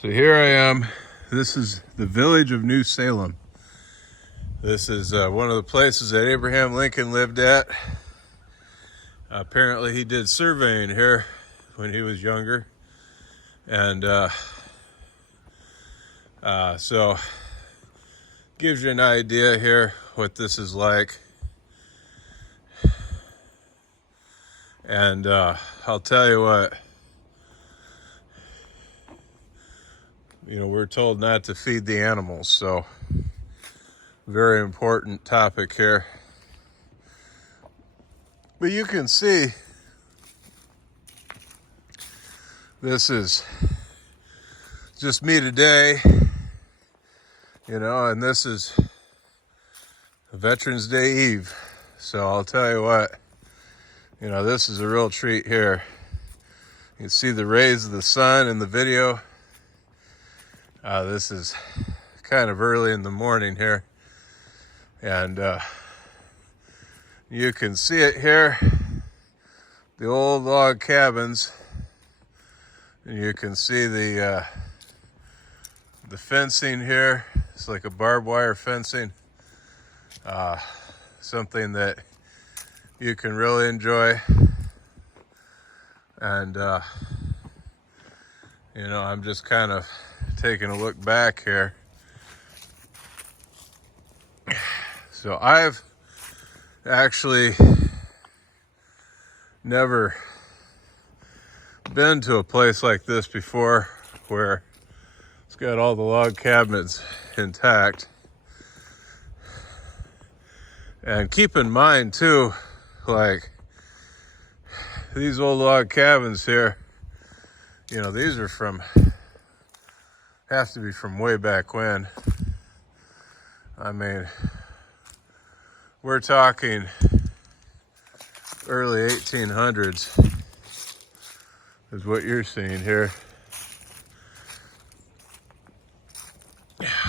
So here I am. This is the village of New Salem. This is one of the places that Abraham Lincoln lived at. Apparently he did surveying here when he was younger. And so gives you an idea here what this is like. And I'll tell you what, we're told not to feed the animals, so very important topic here. But you can see this is just me today, and this is Veterans Day Eve. So I'll tell you what, this is a real treat here. You can see the rays of the sun in the video. This is kind of early in the morning here. And you can see it here, the old log cabins. And you can see the fencing here. It's like a barbed wire fencing. Something that you can really enjoy. And, I'm just kind of taking a look back here. So I've actually never been to a place like this before where it's got all the log cabins intact. And keep in mind too, like these old log cabins here, these are have to be from way back when. I mean, we're talking early 1800s is what you're seeing here.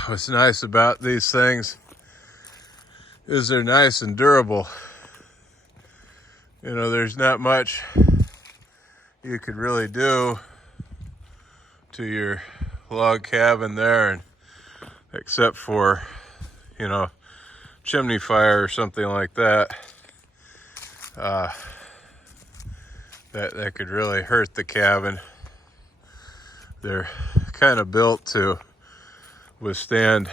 What's nice about these things is they're nice and durable. There's not much you could really do to your log cabin there, and except for, chimney fire or something like that, that could really hurt the cabin. They're kind of built to withstand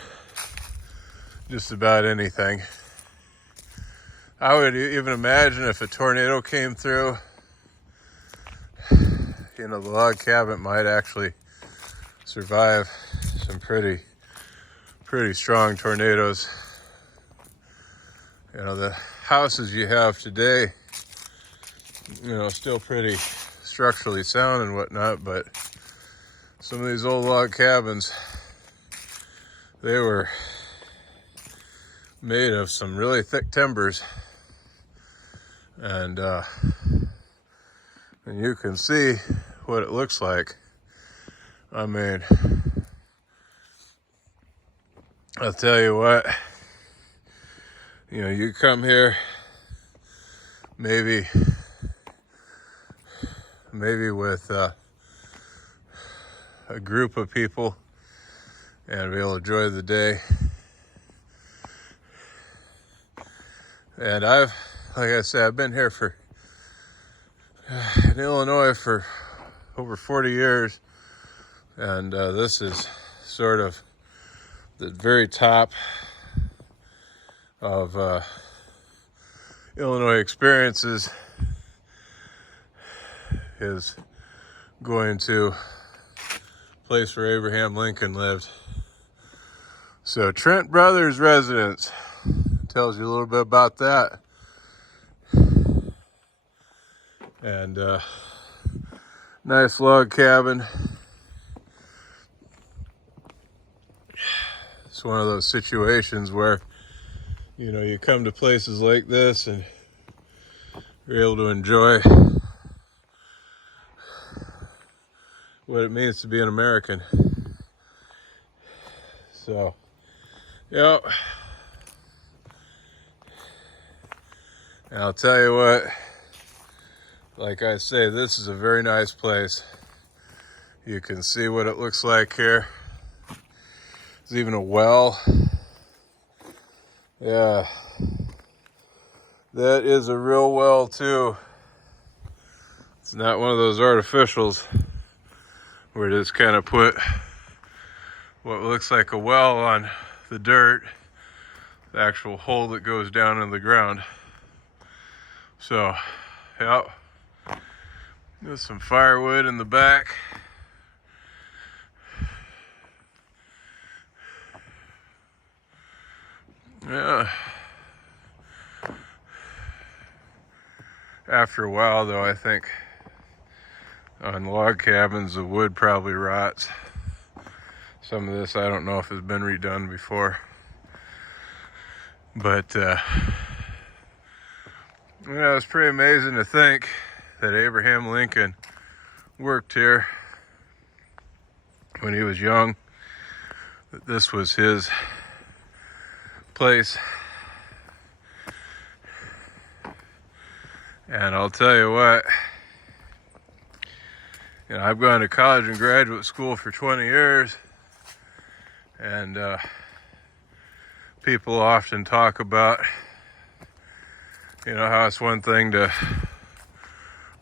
just about anything. I would even imagine if a tornado came through, the log cabin might actually survive some pretty strong tornadoes. The houses you have today, still pretty structurally sound and whatnot, but some of these old log cabins, they were made of some really thick timbers. And you can see what it looks like. I mean, I'll tell you what, you come here maybe with a group of people and be able to enjoy the day. And like I said, I've been here in Illinois for over 40 years. And this is sort of the very top of Illinois experiences, is going to a place where Abraham Lincoln lived. So Trent Brothers Residence tells you a little bit about that. And nice log cabin. It's one of those situations where, you come to places like this and you're able to enjoy what it means to be an American. So, and I'll tell you what, like I say, this is a very nice place. You can see what it looks like here. There's even a well. Yeah, that is a real well too. It's not one of those artificials where they just kind of put what looks like a well on the dirt, the actual hole that goes down in the ground. So, yeah, there's some firewood in the back. Yeah. After a while, though, I think on log cabins, the wood probably rots. Some of this, I don't know if it's been redone before. But, it's pretty amazing to think that Abraham Lincoln worked here when he was young, that this was his place. And I'll tell you what, I've gone to college and graduate school for 20 years, and people often talk about, how it's one thing to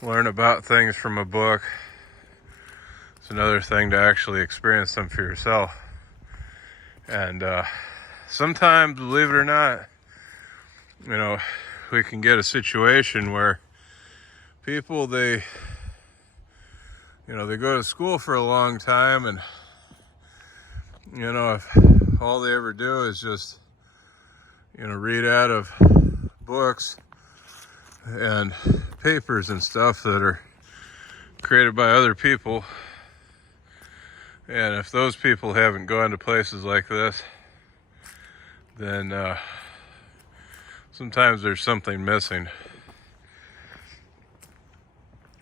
learn about things from a book. It's another thing to actually experience them for yourself. And sometimes, believe it or not, we can get a situation where people, they go to school for a long time, and if all they ever do is just read out of books and papers and stuff that are created by other people, and if those people haven't gone to places like this, then sometimes there's something missing.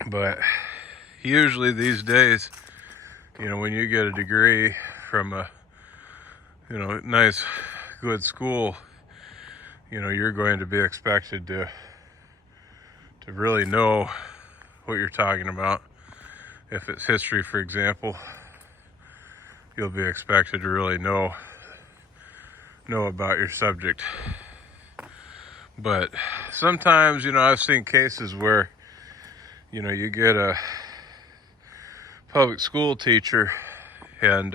But usually these days, when you get a degree from a nice good school, you're going to be expected to really know what you're talking about. If it's history, for example, you'll be expected to really know about your subject. But sometimes, I've seen cases where, you get a public school teacher, and,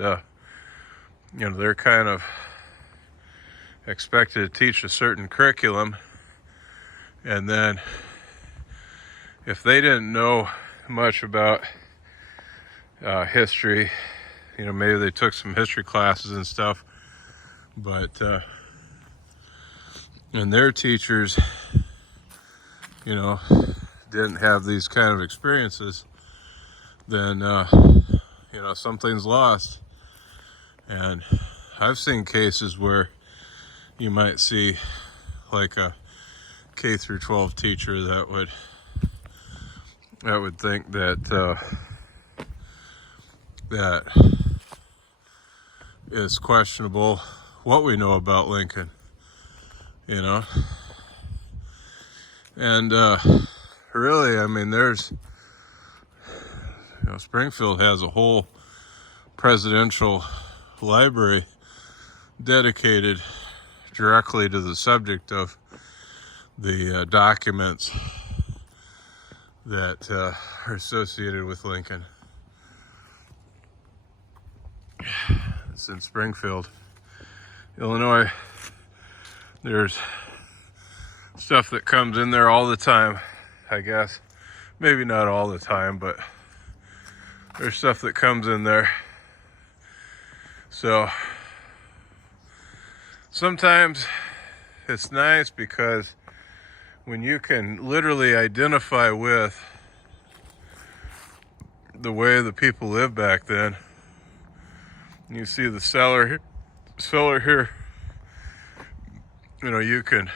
they're kind of expected to teach a certain curriculum, and then if they didn't know much about history, maybe they took some history classes and stuff, but and their teachers, didn't have these kind of experiences, then something's lost. And I've seen cases where you might see like a K through 12 teacher that would think that that is questionable what we know about Lincoln, and really, there's Springfield has a whole presidential library dedicated directly to the subject of the documents that are associated with Lincoln. It's in Springfield, Illinois. There's stuff that comes in there all the time, I guess. Maybe not all the time, but there's stuff that comes in there. So sometimes it's nice because when you can literally identify with the way the people lived back then, you see the cellar here, you can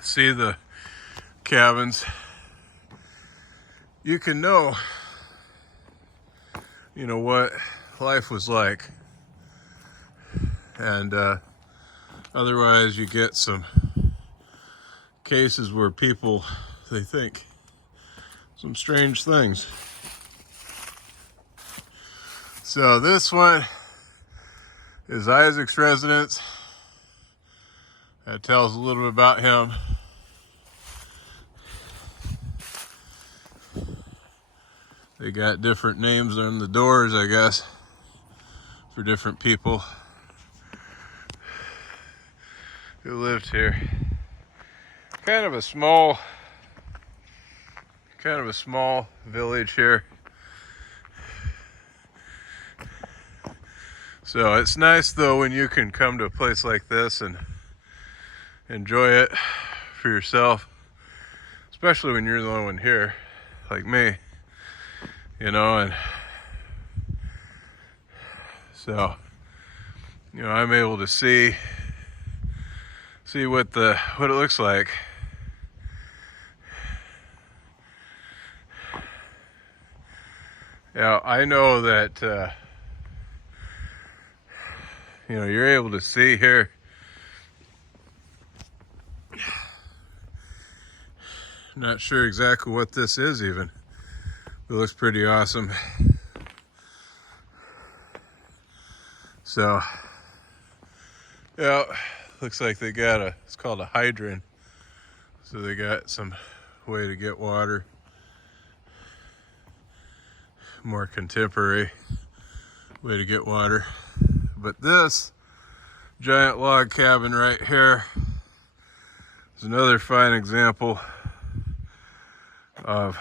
see the cabins. You can know what life was like. And otherwise you get some cases where people, they think some strange things. So this one is Isaac's residence. That tells a little bit about him. They got different names on the doors, I guess, for different people who lived here. Kind of a small village here. So it's nice though when you can come to a place like this and enjoy it for yourself, especially when you're the only one here, like me, you know. And so, you know, I'm able to see what it looks like. Yeah, I know that you know, you're able to see here. Not sure exactly what this is even. It looks pretty awesome. So, yeah, looks like they got it's called a hydrant. So they got some way to get water. More contemporary way to get water. But this giant log cabin right here is another fine example of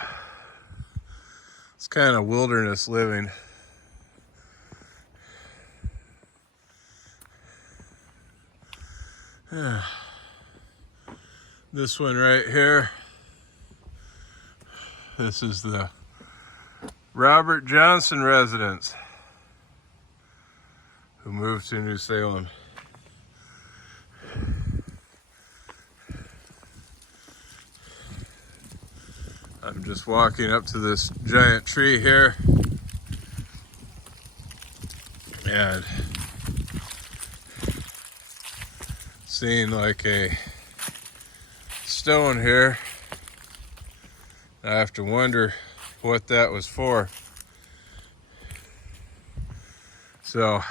this kind of wilderness living. This one right here, this is the Robert Johnson residence, who moved to New Salem. I'm just walking up to this giant tree here, and seeing like a stone here. I have to wonder what that was for. So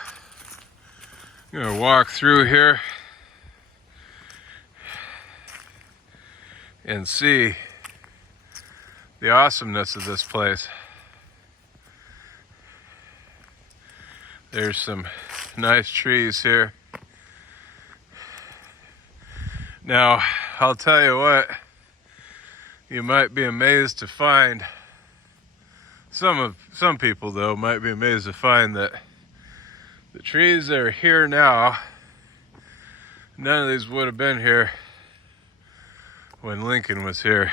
I'm gonna walk through here and see the awesomeness of this place. There's some nice trees here. Now, I'll tell you what, you might be amazed to find, some people though might be amazed to find that the trees that are here now, none of these would have been here when Lincoln was here.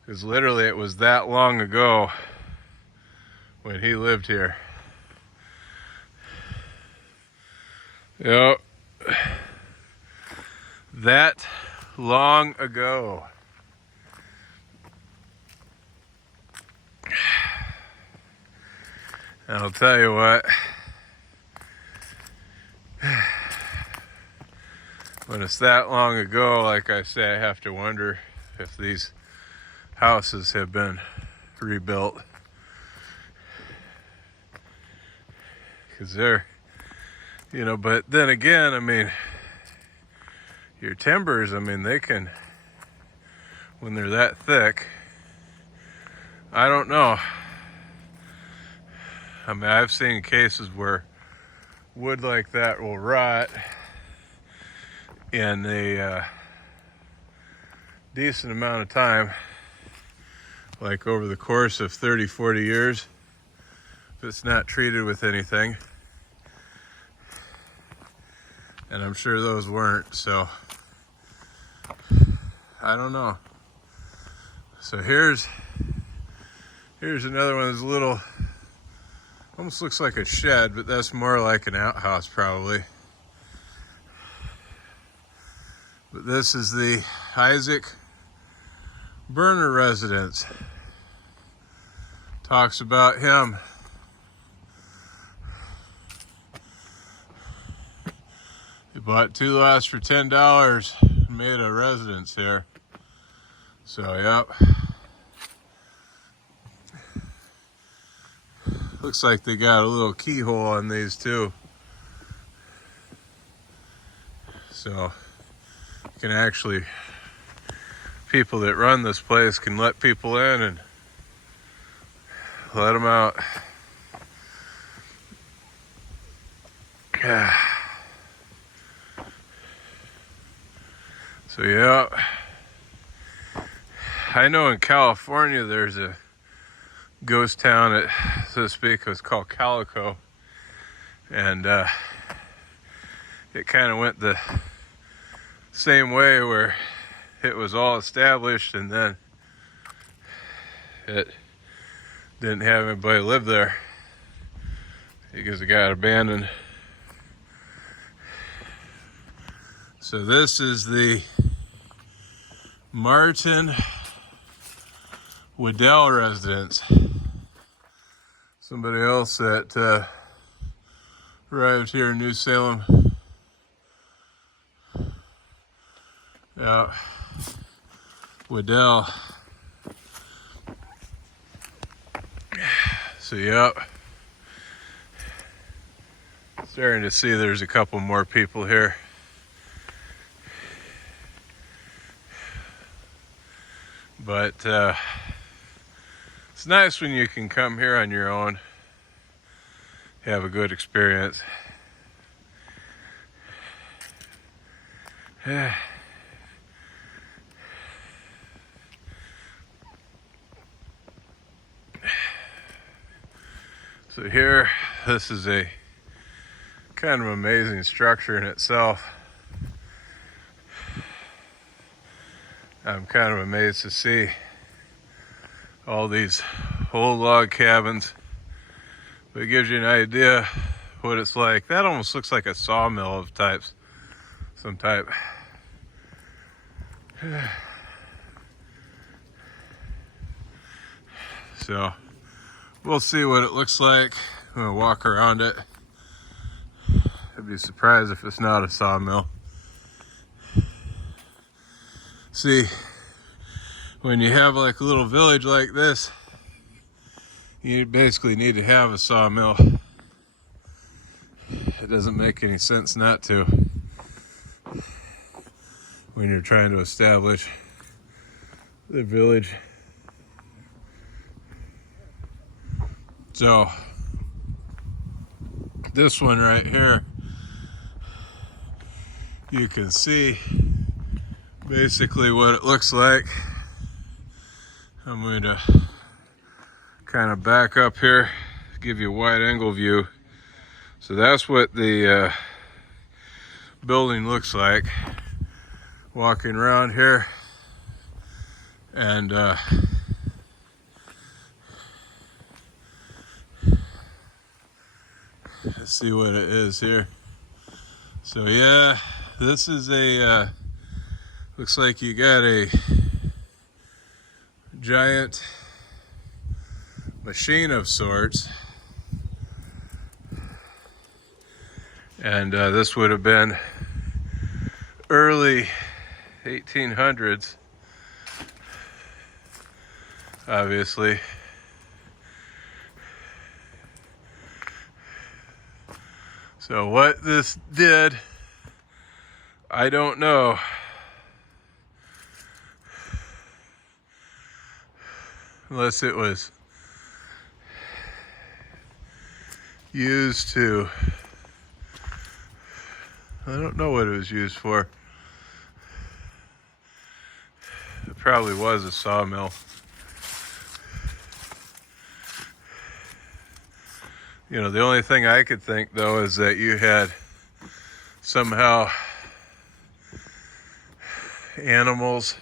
Because literally it was that long ago when he lived here. Yep. That long ago. And I'll tell you what, when it's that long ago, like I say, I have to wonder if these houses have been rebuilt. Because they're, you know, but then again, I mean, your timbers, I mean, they can, when they're that thick, I don't know. I mean, I've seen cases where wood like that will rot in a decent amount of time, like over the course of 30, 40 years, if it's not treated with anything. And I'm sure those weren't, so I don't know. So here's another one that's a little, almost looks like a shed, but that's more like an outhouse probably. But this is the Isaac Burner residence. Talks about him. He bought 2 lots for $10 and made a residence here. So, yep. Looks like they got a little keyhole on these too. So you can actually, people that run this place can let people in and let them out. So yeah, I know in California there's a ghost town, so to speak. It's called Calico, and it kind of went the same way, where it was all established and then it didn't have anybody live there because it got abandoned. So this is the Martin Waddell residence. Somebody else that arrived here in New Salem. Yeah, Waddell. So yep, starting to see there's a couple more people here. But it's nice when you can come here on your own, have a good experience. So here, this is a kind of amazing structure in itself. I'm kind of amazed to see all these old log cabins, but it gives you an idea what it's like. That almost looks like a sawmill of types, some type. So we'll see what it looks like. I'm gonna walk around it. I'd be surprised if it's not a sawmill. See, when you have like a little village like this, you basically need to have a sawmill. It doesn't make any sense not to when you're trying to establish the village. So this one right here, you can see basically what it looks like. I'm going to kind of back up here, give you a wide angle view. So that's what the building looks like. Walking around here, and let's see what it is here. So yeah, this is a looks like you got a giant machine of sorts, and this would have been early 1800s, obviously. So what this did, I don't know. Unless it was used to, I don't know what it was used for. It probably was a sawmill. You know, the only thing I could think though is that you had somehow animals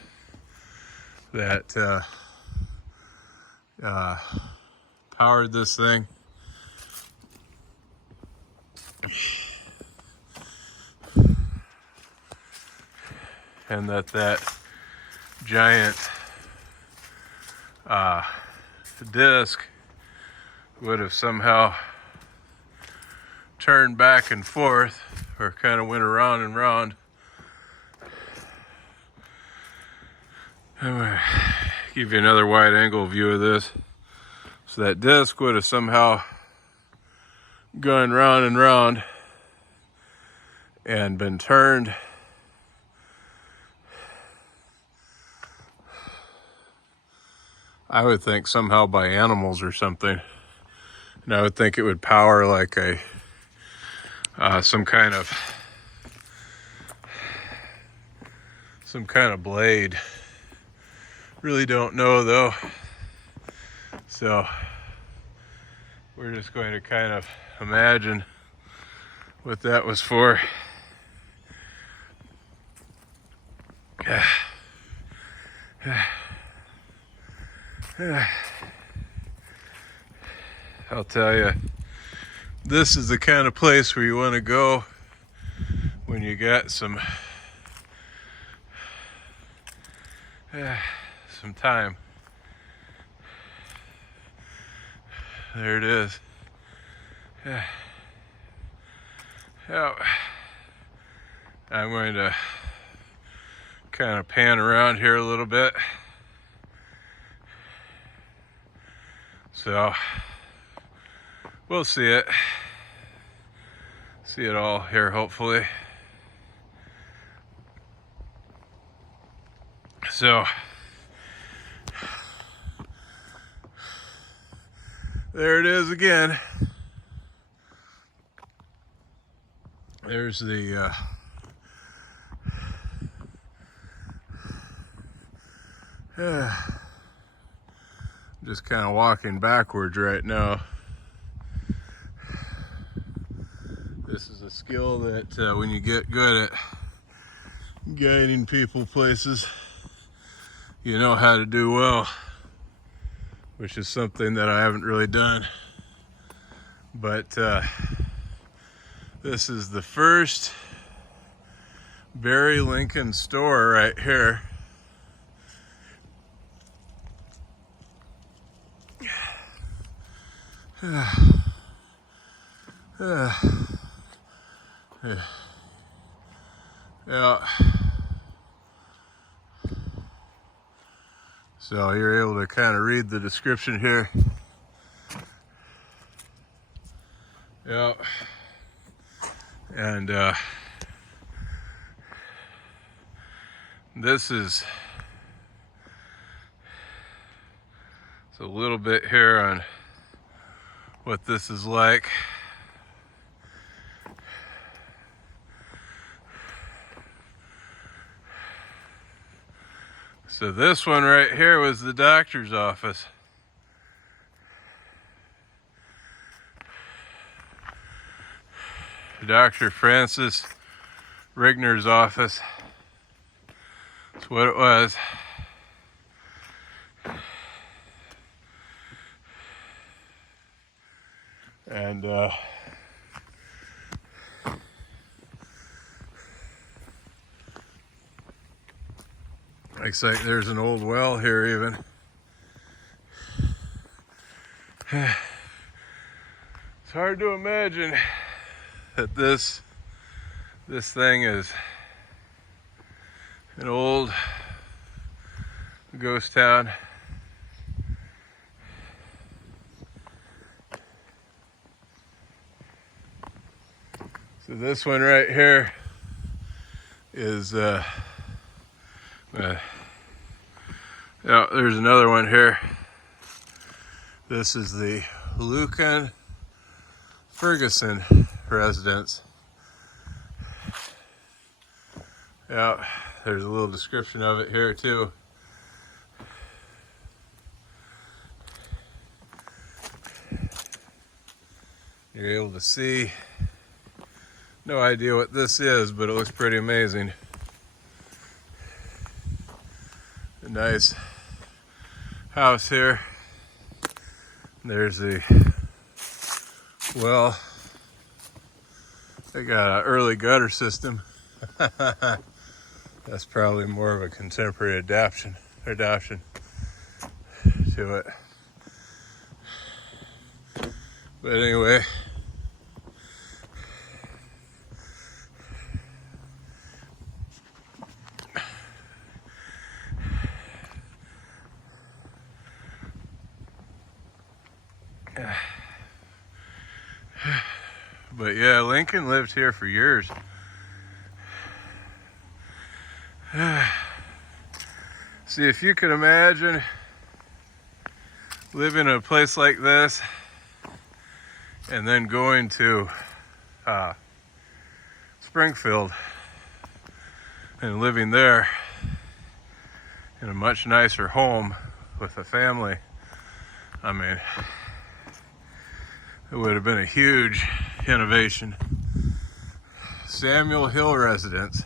that powered this thing. And that giant disc would have somehow turned back and forth, or kind of went around and round. I'm gonna give you another wide angle view of this. So that disc would have somehow going round and round and been turned. I would think somehow by animals or something. And I would think it would power like a some kind of blade. Really don't know though. So we're just going to kind of imagine what that was for. I'll tell you, this is the kind of place where you want to go when you got some time. There it is. Yeah. I'm going to kind of pan around here a little bit. So we'll see it all here, hopefully. So there it is again. There's the just kind of walking backwards right now. This is a skill that when you get good at guiding people places, you know how to do well, which is something that I haven't really done. But this is the first Barry Lincoln store right here. Yeah. So you're able to kind of read the description here. Yeah. And this is a little bit here on what this is like. So this one right here was the doctor's office. Dr. Francis Rigner's office. That's what it was. And looks like there's an old well here even. It's hard to imagine that this thing is an old ghost town. So this one right here is yeah, there's another one here. This is the Lucan Ferguson residence. Yeah, there's a little description of it here too. You're able to see. No idea what this is, but it looks pretty amazing. A nice house here. There's the well. They got an early gutter system. That's probably more of a contemporary adaptation to it. But anyway, But yeah, Lincoln lived here for years. See, if you could imagine living in a place like this and then going to Springfield and living there in a much nicer home with a family, I mean, it would have been a huge innovation. Samuel Hill residence.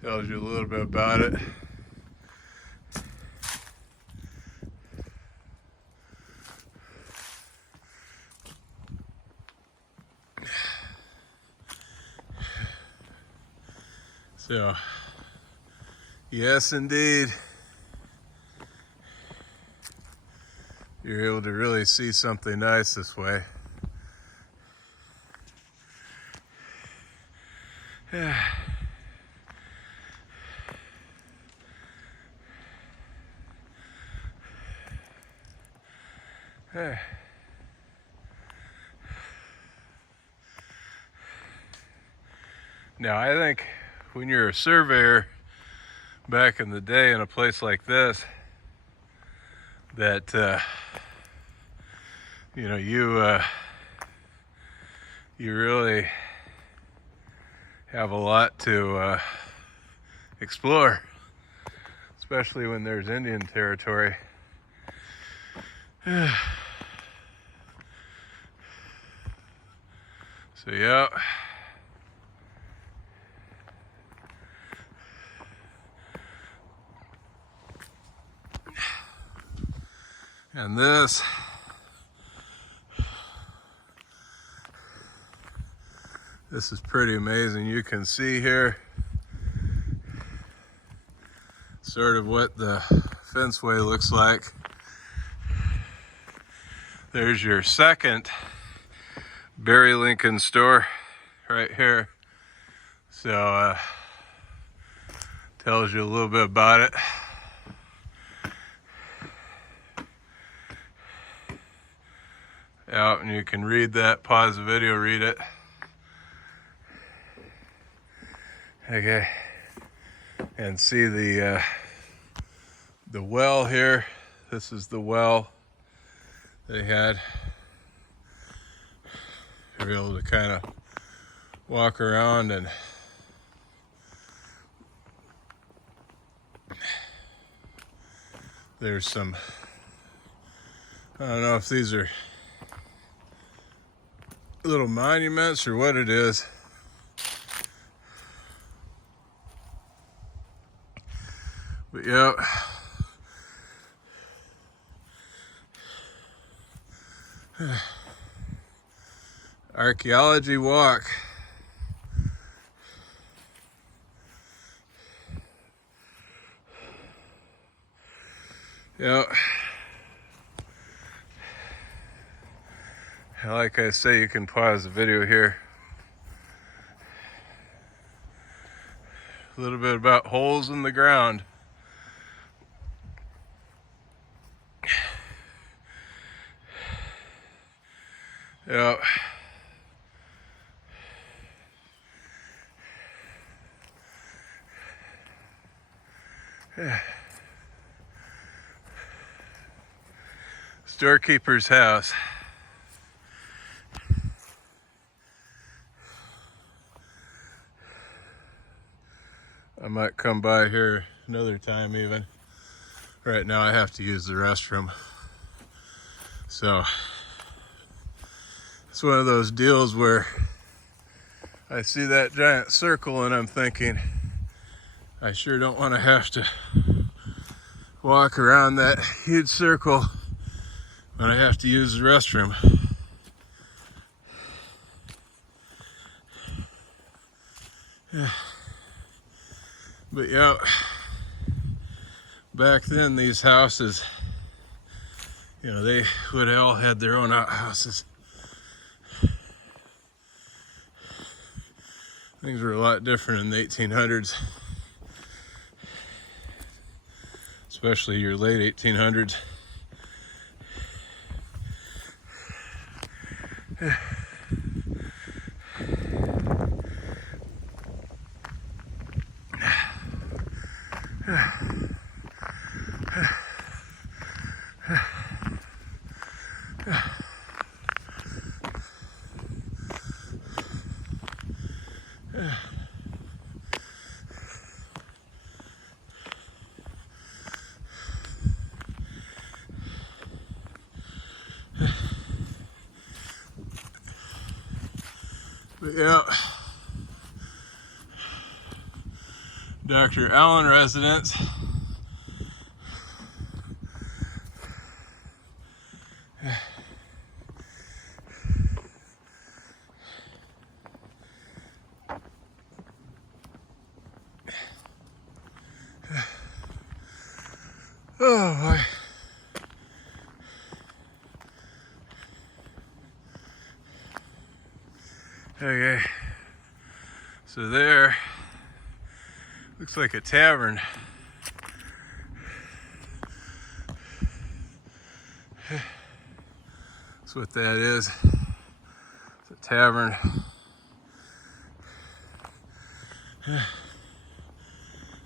Tells you a little bit about it. So, yes, indeed, you're able to really see something nice this way. Now, I think when you're a surveyor back in the day in a place like this, that you know, you really have a lot to explore, especially when there's Indian territory. So yeah. And this is pretty amazing. You can see here sort of what the fenceway looks like. There's your second Barry Lincoln store right here. So tells you a little bit about it. Out, and you can read that, pause the video, read it. Okay, and see the well here. This is the well they had. You're able to kind of walk around, and there's some, I don't know if these are little monuments or what it is. But yeah, archaeology walk. Yeah. Like I say, you can pause the video here. A little bit about holes in the ground. Yeah. Storekeeper's house. I might come by here another time even. Right now I have to use the restroom. So it's one of those deals where I see that giant circle and I'm thinking, I sure don't want to have to walk around that huge circle when I have to use the restroom. Yeah. But yeah, back then these houses, you know, they would have all had their own outhouses. Things were a lot different in the 1800s, especially your late 1800s. But yeah, Dr. Allen residence. Oh boy. Okay, so there looks like a tavern. That's what that is. It's a tavern.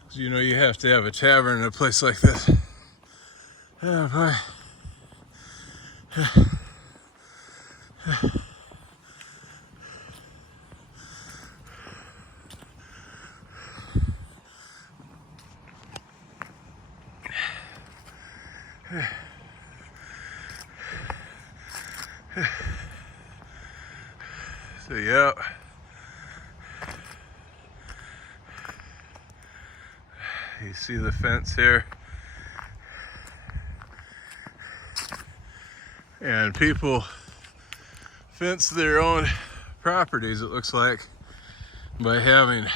So you know you have to have a tavern in a place like this. Oh boy. So yeah, you see the fence here, and people fence their own properties, it looks like, by having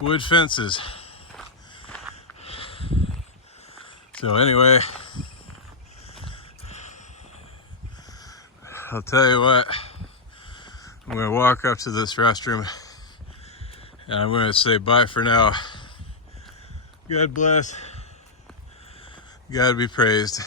wood fences. So anyway, I'll tell you what, I'm going to walk up to this restroom and I'm going to say bye for now. God bless. God be praised.